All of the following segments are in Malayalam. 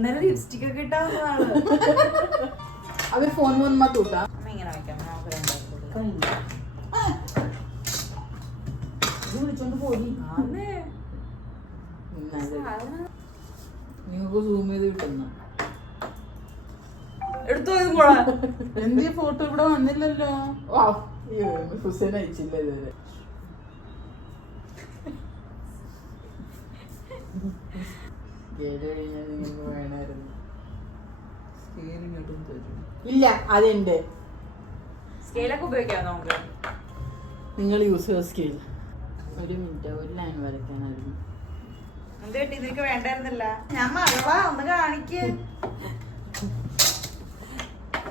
ഇന്നലെ ലിപ്സ്റ്റിക് ഒക്കെ ഇട്ടാണ് അവർ ഫോൺ വന്നാ തൂട്ടാ ഇങ്ങനെ വെക്കാം. വിളിച്ചോണ്ട് പോയി. നിങ്ങൾക്ക് സൂം ചെയ്ത് കിട്ടുന്ന എടുത്തു എന്റെ ഫോട്ടോ ഇവിടെ വന്നില്ലല്ലോ. ഹുസൈൻ അയച്ചില്ല ഇതുവരെ. വേണമായിരുന്നു. ഇല്ല അതെന്റെ സ്കെയിലൊക്കെ ഉപയോഗിക്കാം നമുക്ക്. നിങ്ങൾ യൂസ് ചെയ്ത സ്കെയിൽ. ഒരു മിനിറ്റ്, ഒരു ലൈൻ വരയ്ക്കാനായിരുന്നു. എന്ത് കിട്ടി? നിനക്ക് വേണ്ടായിരുന്നില്ല. ഞാൻ മകളാ, ഒന്ന് കാണിക്ക്.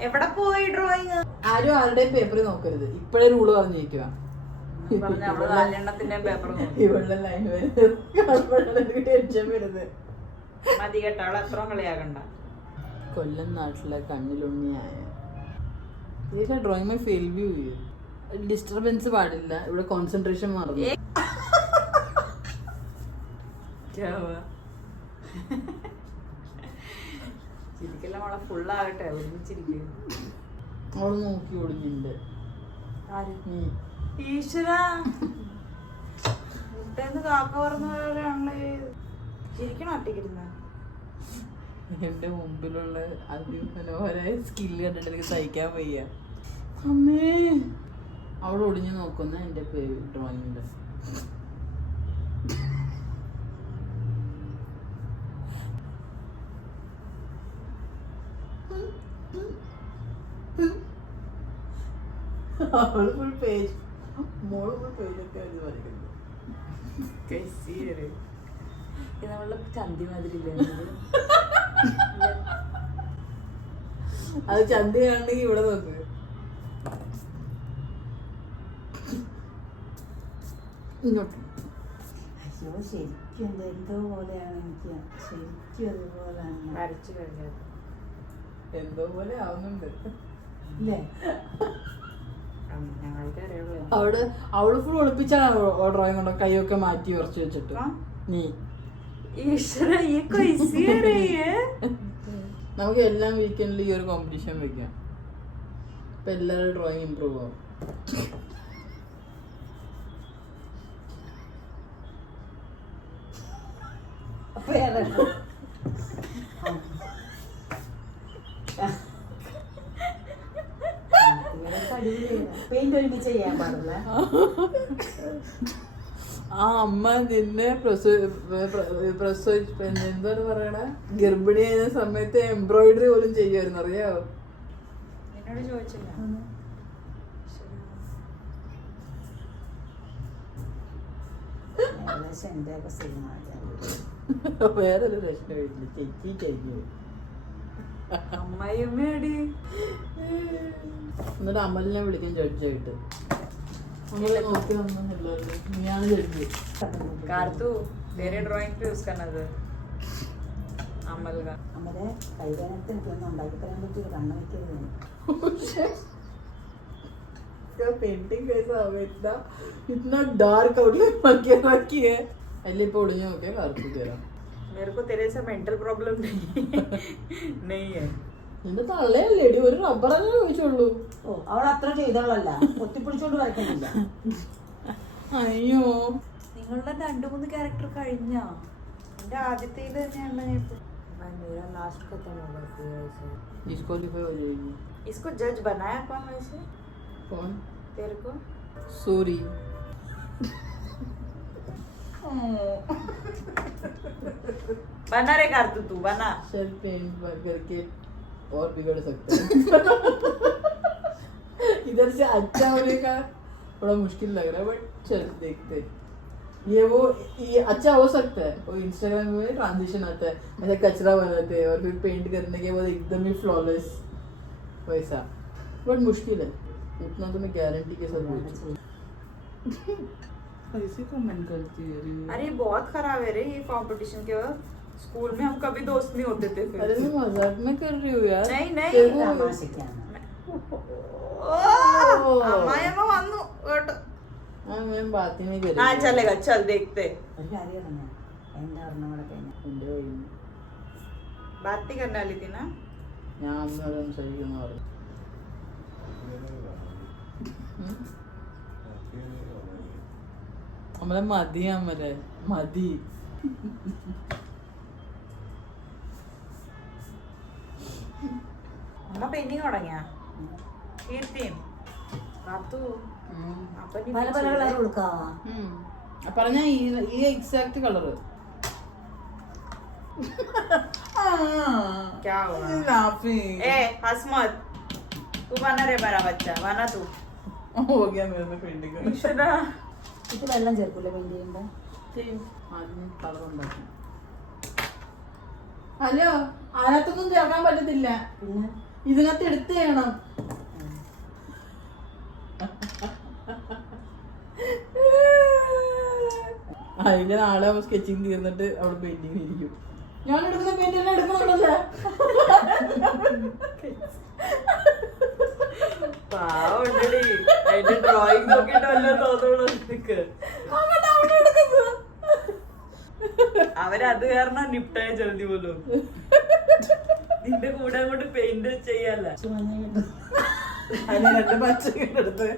എവിടെ പോയി ഡ്രോയിങ്? ആരും ആരുടെയും പേപ്പർ നോക്കരുത്. ഇപ്പഴേ റൂള് പറഞ്ഞേക്കുക. ഇവളുടെ ലൈൻ വരുന്നത് മതി കേട്ടോ. അവളെ എത്ര കളിയാകണ്ട. കൊല്ലം നാട്ടിലെ കണ്ണിലുണ്ണിയായ ഡ്രോയിങ് ഫെയിൽ വ്യൂ ചെയ്യും. ഡിസ്റ്റർബൻസ് പാടില്ല. ഇവിടെ കോൺസെൻട്രേഷൻ മറന്നു. ചിരിക്കെല്ലാം അവളെ ഫുള്ളാകട്ടെ. ഒരുമിച്ചിരിക്കും. അവള് നോക്കി ഓടുന്നുണ്ട്. ഈശ്വര മുട്ടേന്ന് കാക്ക പറഞ്ഞാണല്ലേ ശരിക്കണം ഒറ്റയ്ക്കിരുന്ന. എന്റെ മുമ്പിലുള്ള അതിമനോഹരായ സ്കില്ല് കണ്ടിട്ട് എനിക്ക് സഹിക്കാൻ വയ്യ. അമ്മേ അവൾ ഒടിഞ്ഞു നോക്കുന്ന എന്റെ പേര് ഡ്രോയിങ്ങിന്റെ. അവള് ഫുൾ പേജ്, മോള് ഫുൾ പേജൊക്കെ എഴുതി വരയ്ക്കുന്നു. നമ്മള് ചന്തി മാതിരി അത് ചന്തി കാണണമെങ്കിൽ ഇവിടെ നോക്ക്. ഇങ്ങോട്ട്. അയ്യോ ശരിക്കും എന്തോ പോലെയാണ് എനിക്ക്. ശരിക്കും അതുപോലെയാണ് വരച്ചു കഴിഞ്ഞത്. എന്തോ പോലെ ആവുന്നുണ്ട് ഇല്ലേ? ഞങ്ങൾക്ക് അറിയുള്ളൂ. അവള് ഫുൾ ഒളിപ്പിച്ചാണ് ഡ്രോയിങ് കൊണ്ടോ കൈയൊക്കെ മാറ്റി ഉറച്ചു വെച്ചിട്ട്. നീ നമുക്ക് എല്ലാം വീക്കെൻഡിൽ ഈ ഒരു കോമ്പറ്റീഷൻ വെക്കാം. ഇപ്പൊ എല്ലാവരും ഡ്രോയിങ് ഇമ്പ്രൂവ് ആവും. പെയിന്റ് ഒരുമിച്ച് ചെയ്യാൻ പാടില്ല. ആ അമ്മ നിന്നെ എന്താണ് പറയണേ, ഗർഭിണി ആയ സമയത്ത് എംബ്രോയിഡറി പോലും ചെയ്യുമായിരുന്നു, അറിയാവോ? എന്നോട് ചോദിച്ചില്ല. വേറൊരു രക്ഷയില്ല. ചേച്ചി ചെയ്യും. അമ്മയമ്മേടി. എന്നിട്ട് അമലിനെ വിളിക്കും ജഡ്ജായിട്ട്. നോക്കി വന്നില്ലല്ലോ, നീയാണ് ജഡ്ജ്. കാർത്തു വേറെ ഡ്രോയിങ് पे यूज करना है अमल का. അമ്മരെ കൈവേനത്തിന് എനിക്കൊന്നും ഉണ്ടാക്കി തരാൻ പറ്റില്ല. കണ്ണു വയ്ക്കരുത്. पेंटिंग कैसा हुआ? इतना डार्क आउटलाइन करके रखी है. अल्ली पे उड़िया होके काटू तेरा. मेरे को तेरे से मेंटल प्रॉब्लम नहीं है. നിന്റെ തള്ളയല്ലേടി, ഒരു റബ്ബറല്ലേ ചോദിച്ചുള്ളൂ. ഓ അവൾ അത്ര ചെയ്തോളല്ല, ഒത്തിപ്പിടിച്ചോണ്ട് വരക്കുന്നില്ല. അയ്യോ നിങ്ങളുടെ 2-3 ക്യാരക്ടർ കഴിഞ്ഞാ? എന്റെ ആദ്യത്തേത് തന്നെയാണ്. मेरा लास्ट खत्म होगा फिर ऐसे. डिस्क्वालीफाई हो जाएगी. इसको जज बनाया कौन वैसे? कौन? तेरे को. सूरी. बना रे कार्थू, तू बना. शर्ट पेंट करके और बिगड़ सकते हैं. इधर से अच्छा होने का थोड़ा मुश्किल लग रहा है, बट चल देखते हैं. ये अच्छा हो सकता है. वो इंस्टाग्राम में ट्रांजिशन आता है, ऐसे कचरा बनाते हैं और फिर पेंट करने के बाद एकदम ही फ्लॉलेस वैसा, बट मुश्किल है. उतना तो मैं गारंटी के साथ बोलूं. ऐसे कमेंट करती है. अरे बहुत खराब है रे ये कंपटीशन के वक्त. स्कूल में हम कभी दोस्त नहीं होते थे फिर. अरे मैं मजाक में कर रही हूँ यार. नहीं नहीं അമ്മായിയമ്മ വന്നു കേട്ടോ. मैं बात ही नहीं कर हाँ चलेगा, चल देखते. ഒരു കാര്യം അറിഞ്ഞ എന്താ പറഞ്ഞ കൂടെ കഴിഞ്ഞ बात नहीं करने वाली थी ना. ഞാൻ അന്ന് സംസാരിക്കുന്ന പറഞ്ഞു. നമ്മളെ മതി അമ്മലെ മതി. അമ്മ പെയിന്റിങ് തുടങ്ങിയാ കീർത്തിയും കാത്തു. അപ്പൊ നീ പല പല കളർ കൊടുക്കാവാ. പറഞ്ഞ ഈ എക്സാക്ട് കളറ്. क्या हुआ? ए हंस मत. तू बना रे मेरा बच्चा, बना तू. हो गया मेरे पेंटिंग. इतना ഇത് വെള്ളം ചേർക്കൂലേ പെയിന്റ് ചെയ്യുമ്പോ? കളർ ഉണ്ടാക്കി. ഹലോ, അതിനകത്തൊന്നും ചേർക്കാൻ പറ്റത്തില്ല. പിന്നെ ഇതിനകത്ത് എടുത്ത് ചെയ്യണം. അതിന്റെ നാളെ സ്കെച്ചിങ് തീർന്നിട്ട് അവിടെ പെയിന്റിങ് ഇരിക്കും. ഞാൻ എടുക്കുന്ന പെയിന്റ് തന്നെ എടുക്കുന്നുണ്ടല്ലേ. പാവണ്ടടി. അതിന്റെ ഡ്രോയിങ് നോക്കിട്ട് വല്ല തോന്നുള്ളൂ നിനക്ക്. അവരത് കാരണം നിപ്റ്റായ ജൽദി പോലും. നിന്റെ കൂടെ അങ്ങോട്ട് പെയിന്റ് ചെയ്യല്ല. മഞ്ഞ കിട്ടും. അതിന് രണ്ട് പച്ചക്കെടുത്ത്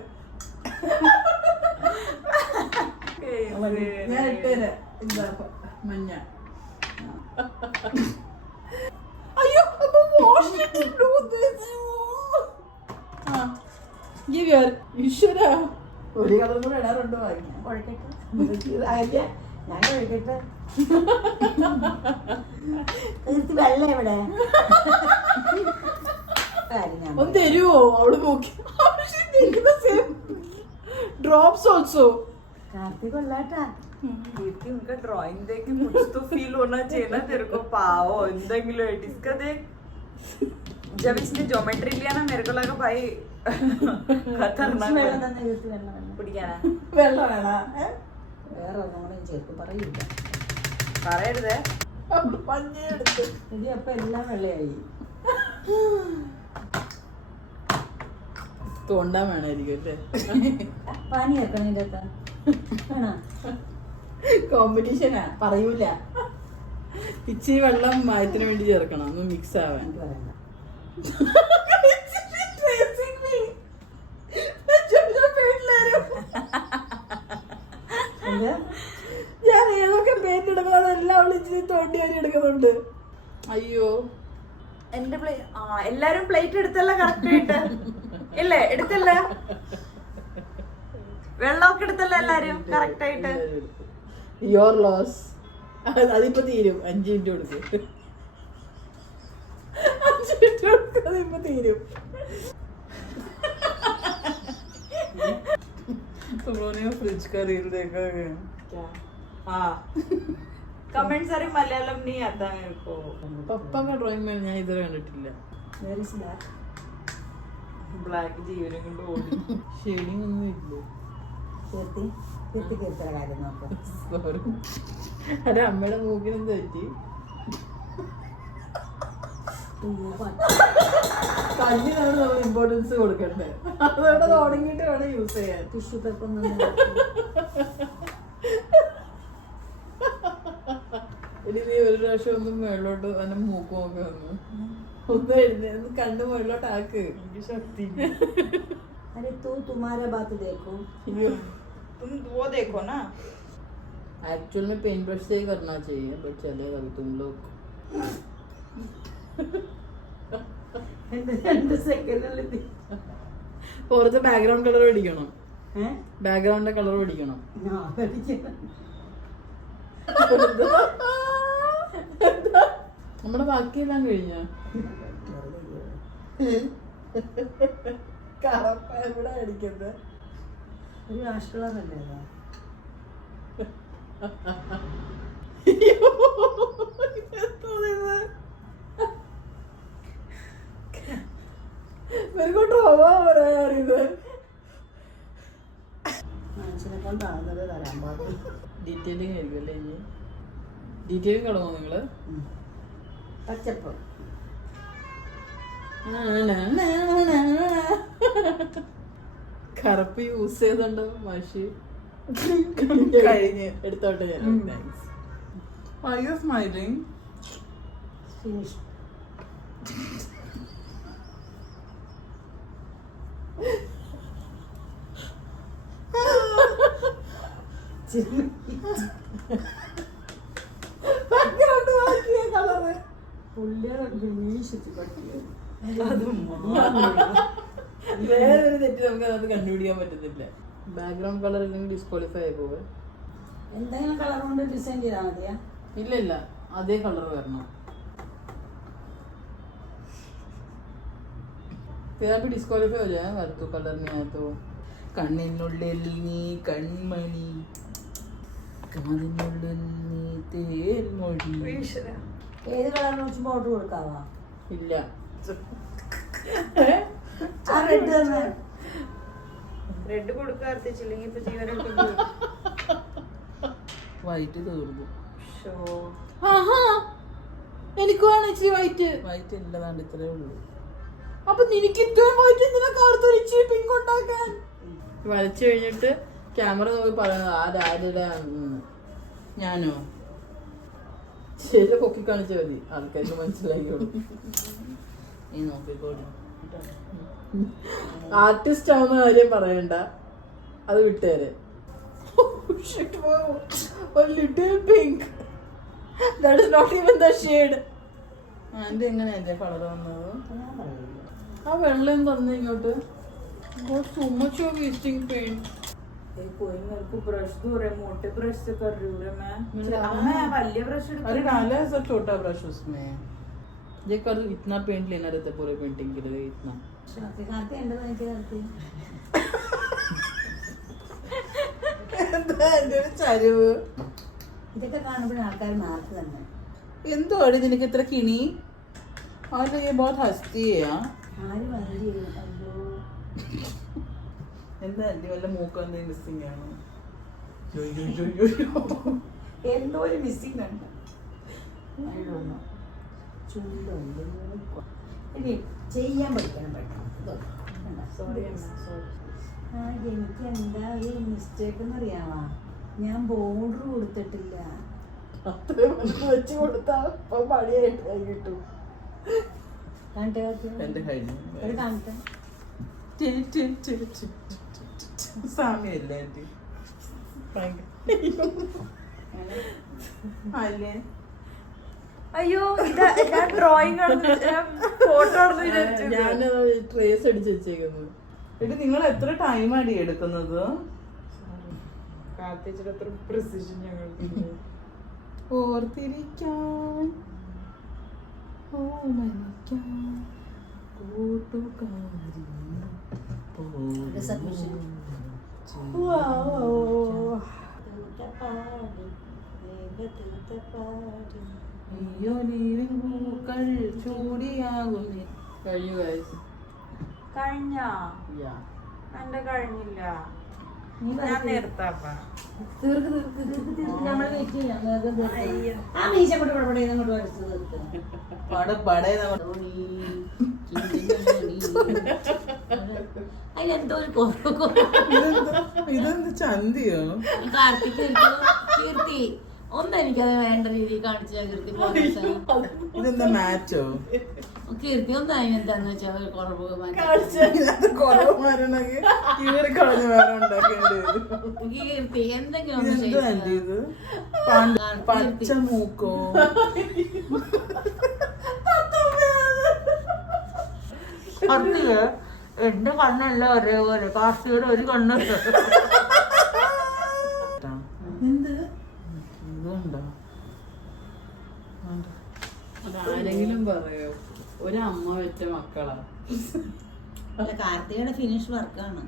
ഞാൻ ഇട്ടേരാ. എന്താ മഞ്ഞ. അയ്യോ ഈശ്വര ഒരു കളർ കൂടെ ഇടാറുണ്ട്. വാങ്ങിക്കാൻ കുഴക്കട്ടെ. അതില്ല, ഞാൻ കുഴക്കട്ടെ. തീർത്തി വെള്ളം എവിടെ? ഒന്ന് തരുവോ? അവള് നോക്കി ഡ്രോപ്സ് ഓൾസോ. കാർത്തിക് കൊള്ളാട്ടാ. कीर्ति उनका ड्राइंग देख के कुछ तो फील होना चाहिए ना तेरे को. पाओ എന്തെങ്കിലും है इसका देख. जब इसने ज्योमेट्री लिया ना मेरे को लगा भाई खतरनाक വെള്ളം തന്നെ കീർത്തി, വെള്ളം വെള്ളം. പിടിക്കാനാ. വെള്ളം വേണ വേറെ ഒന്നും കൂടെ ചേർക്കും, പറയൂല. പറയരുതേ. മഞ്ഞ എടുത്ത് ഇത് അപ്പൊ എല്ലാം വെള്ളയായി. തോണ്ടാൻ വേണമായിരിക്കും അല്ലേ. പാനി ചേർക്കണം ഇതിന്റെ അകത്ത്. വേണോ? കോമ്പറ്റീഷനാ, പറയൂല. ഇച്ചിരി വെള്ളം മായത്തിന് വേണ്ടി ചേർക്കണം, ഒന്ന് മിക്സ് ആവാൻ. എനിക്ക് പറയണ്ട. എന്താ? ഞാൻ ഏതൊക്കെ പെയിന്റ് എടുക്കണം അതെല്ലാം അവള് ഇച്ചിരി തോണ്ടി വരി എടുക്കുന്നുണ്ട്. അയ്യോ, എന്റെ എല്ലാരും പ്ലേറ്റ് എടുത്തല്ല കറക്റ്റ് ആയിട്ട് ഇല്ലേ? എടുത്തല്ല, വെള്ളമൊക്കെ എടുത്തല്ല എല്ലാരും കറക്റ്റ് ആയിട്ട്. Your loss. അതിപ്പോ തീരും. 5 മിനിറ്റ് കൊടുക്ക്. 5 മിനിറ്റ് കൊടുക്ക്, അതിപ്പോ തീരും. फ्रिज का रील देखा है क्या? हाँ. कमेंट सारे मलयालम नहीं आता मेरे को. पप्पा का ड्राइंग में ഞാൻ ഇതുവരെ കണ്ടിട്ടില്ല. Where is that? ബ്ലാക്ക് ജീവനെ കൊണ്ട് ഓടി. ഷെയ്ഡിങ് ഒന്നും ഇല്ല. കീർത്തി, കീർത്തി കീർത്തിയുടെ കാര്യം നോക്കാം. സോറി. അതെ, അമ്മയുടെ മൂക്കിന് എന്ത് പറ്റി? കണ്ണിനാണ് നമ്മൾ ഇമ്പോർട്ടൻസ് കൊടുക്കണ്ടേ. അതോടെ തുടങ്ങിയിട്ട് വേണം യൂസ് ചെയ്യാൻ. ടിഷ്യൂ പേപ്പർ ഒന്നും ഇനി നീ ഒരു പ്രാവശ്യം ഒന്നും മേളിലോട്ട് തന്നെ മൂക്ക് നോക്കി വന്നു. ഒന്ന് എഴുന്നേന്ന് കണ്ണ് മേളിലോട്ട് ആക്ക്. എനിക്ക് ശക്തി. अरे तू तुम्हारा बात देखो. तुम वो देखो ना. एक्चुअल में पेन ब्रश से ही करना चाहिए, बट चलेगा भी तुम लोग. 2 സെക്കൻഡിൽ പുറത്ത് ബാക്ക്ഗ്രൗണ്ട് കളർ അടിക്കണം. ബാക്ക്ഗ്രൗണ്ട് കളർ അടിക്കണം. നമ്മുടെ ബാക്കിയെല്ലാം കഴിഞ്ഞ കറപ്പ എവിടെ അടിക്കുന്നത്? ഒരു ആഷ് കളറല്ലേ? मेरे को ट्रॉमा हो रहा है यार इधर. മനുഷ്യനെ കൊണ്ടാവുന്നത് തരാൻ പാടില്ല. ഡീറ്റെയിലിംഗ് ആയിരിക്കും അല്ലേ? ഇനി ഡീറ്റെയിലിംഗ് തുടങ്ങോ നിങ്ങള്? പച്ചപ്പ് കറുപ്പ് യൂസ് ചെയ്തുണ്ടോ മഷി? കഴിഞ്ഞ് എടുത്തോട്ടെ ഞാൻ. Are you smiling? ഫിനിഷ്. വേറെ ഒരു തെറ്റ് നമുക്ക് അത് കണ്ടുപിടിക്കാൻ പറ്റുന്നില്ല. ബാക്ക്ഗ്രൗണ്ട് കളർ ഇല്ലെങ്കിൽ ഡിസ്ക്വാളിഫൈ ആയി പോവേ. എന്തെങ്കിലും കളർ കൊണ്ട് ഡിസൈൻ ചെയ്താൽ മതിയാ? ഇല്ല ഇല്ല, അതേ കളർ വരണം. ഡിസ്ക്വാളിഫൈ हो जाए अगर तो कलर नहीं आया तो. കണ്ണിനുള്ളിൽ നീ കൺമണി, കാതിനുള്ളിൽ നീ തേൻമൊഴി. ഏത് കളറിന് വെച്ച് ബോർഡർ കൊടുക്കാവാ? ഇല്ല, ആ റെഡ് തന്നെ. റെഡ് കൊടുക്കാർത്തിച്ചില്ലെങ്കിൽ ഇപ്പൊ ജീവനോട്ട് വൈറ്റ് തീർന്നു. എനിക്ക് വേണം ഇച്ചിരി വൈറ്റ്. വൈറ്റ് ഇല്ലതാണ്ട് ഇത്രേ ഉള്ളൂ. അപ്പൊ നിനക്ക് ഇത്രയും വൈറ്റ് എന്തിനാ കാർത്ത് ഇച്ചിരി പിങ്ക് ഉണ്ടാക്കാൻ? വരച്ചു കഴിഞ്ഞിട്ട് ക്യാമറ നോക്കി പറയുന്നത് ആ ഡാഡിയുടെ. ഞാനോ ശരി പൊക്കി കാണിച്ചാൽ മതി, ആൾക്കാർക്ക് മനസ്സിലാക്കിയോളൂ. നീ നോക്കിക്കോടി. ആർട്ടിസ്റ്റ് ആവുന്ന കാര്യം പറയണ്ട, അത് വിട്ടേരെ. Little pink, that is not even the shade. Aunty എങ്ങനെയല്ലേ കളർ വന്നത്? ആ വെള്ളം തന്നെ ഇങ്ങോട്ട്. So much of wasting paint. कोई मेरे को ब्रश दो रे, मोटे ब्रश से कर रही हूँ रे मैं. मैं वाले ब्रश अरे डाला है सब छोटा ब्रश उसमें. ये कर, इतना पेंट लेना रहता है पूरे पेंटिंग के लिए, इतना. കാർത്തി എന്റെ എനിക്ക് കാർത്തി എന്താ എൻ്റെ ഒരു ചരിവ്? ഇതൊക്കെ കാണുമ്പോഴേ ആൾക്കാർ മാർക്ക് തന്നെ. എന്തോ അടി നിനക്ക് ഇത്ര കിണി? അല്ല ये बहुत हंसती है. ആര് വണ്ടി അയ്യോ എന്താ എൻ്റെ വല്ല മൂക്കെന്തേ മിസ്സിങ് ആണോ? എന്തോ ഒരു മിസ്സിംഗ് ഉണ്ട്. ചൂടുണ്ട് ഇനി ചെയ്യാൻ പഠിക്കണം പെട്ടെന്ന്. സോറി അമ്മ, സോറി. എനിക്ക് എന്താ ഒരു മിസ്റ്റേക്ക് എന്നറിയാമോ? ഞാൻ ബോർഡർ കൊടുത്തിട്ടില്ല. അത്രയും വെച്ച് കൊടുത്താൽ പണിയായിട്ട് കിട്ടും. കാണട്ടെ എൻ്റെ കഴിഞ്ഞു ഒരു കാണട്ടെ. സാമ്യല്ലേ ആൻറ്റി? അല്ലേ അയ്യോ ഞാൻ ഡ്രോയിങ് ഫോട്ടോ ഞാൻ ട്രേസ് അടിച്ച് വെച്ചേക്കുന്നു. എടി നിങ്ങൾ എത്ര ടൈം അടി എടുക്കുന്നത്? കാത്തിച്ചിട്ട് അത്ര പ്രിസിഷൻ ഞങ്ങൾക്ക് ഓർത്തിരിക്കാൻ ഓമനിക്കാൻ കൂട്ടുകാരി. Submission. കഴിഞ്ഞു ഗൈസ്. കഴിഞ്ഞ എന്റെ കഴിഞ്ഞില്ല. ഞാൻ നിർത്താപ്പ. ഞങ്ങൾ വെയിറ്റ് ചെയ്യാം. ആ മീശ കൊണ്ട് പടപടേ അങ്ങോട്ട് വരച്ചു തീർത്ത്. അതിലെന്തോ ഒരു ഇതെന്ത് ചന്തിയോ? കീർത്തി ഒന്നും എനിക്കത് വേണ്ട രീതിയിൽ കാണിച്ചാ കീർത്തി. ഇതെന്താ മാച്ചോ? കീർത്തി ഒന്നും അതിനെന്താന്ന് വെച്ചാൽ ഒരു കുറവ് കുറവ് മാറണമെങ്കിൽ ഇവര് കളഞ്ഞ് വേറെ ഉണ്ടാക്കേണ്ടി വരും. കീർത്തി എന്തെങ്കിലും ഇതെന്തോ ആൻറ്റി ഇത്? പച്ച മൂക്കോ? എന്റെ കണ്ണല്ല ഒരേപോലെ. കാർത്തിയുടെ ഒരു കണ്ണുണ്ട്. ഇതുണ്ടോ? ആരെങ്കിലും പറയോ ഒരമ്മ വെച്ച മക്കളാ? കാർത്തികയുടെ ഫിനിഷ് വർക്കാണ്.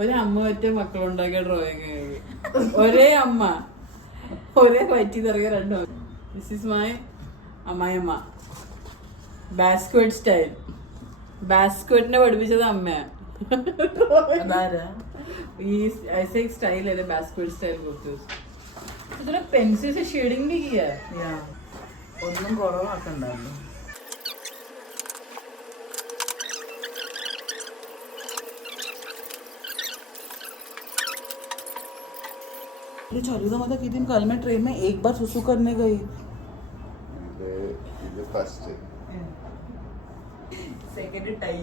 ഒരമ്മ വെച്ച മക്കളുണ്ടാക്കിയ ഡ്രോയിങ്. ഒരേ അമ്മ ഒരേ വയറ്റി നിറങ്ങിയ രണ്ടോ. This is my Ammayiyamma. ബാസ്ക്വറ്റ് style. ബാസ്ക്വറ്റിനെ പഠിപ്പിച്ചത് അമ്മയാ. അതാരാ? ये ऐसे एक स्टाइल है बास्केट स्टाइल बोलते हैं उसको. इतना पेंसिल से शेडिंग भी किया है. ഒന്നും കുറവാക്കണ്ടല്ലോ. ये चालू था मतलब कि दिन कल मैं ट्रेन में एक बार सुसु करने गई. ഇത് first second tie.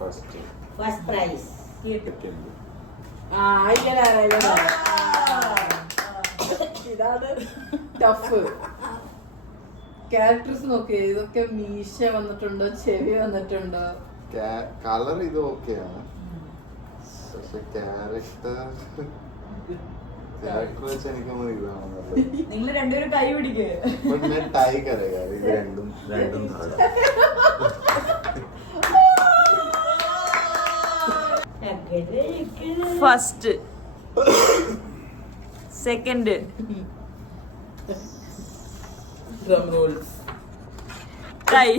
First first prize. Second ആ ഇതാണ് ടഫ്. ക്യാരക്ടേഴ്സ് നോക്കിയേ, ഇതൊക്കെ മീശ വന്നിട്ടുണ്ടോ, ചെവി വന്നിട്ടുണ്ടോ? കളർ ഇത് ഓക്കെയാണ്, പക്ഷെ ക്യാരക്ടർ വെച്ച് എനിക്ക് ഇതാണ് നല്ലത്. നിങ്ങൾ രണ്ടുപേരും കൈ പിടിക്കുക. But मैं टाई करेगा ഇത് രണ്ടും താഴെ. First second drum rolls. Tie.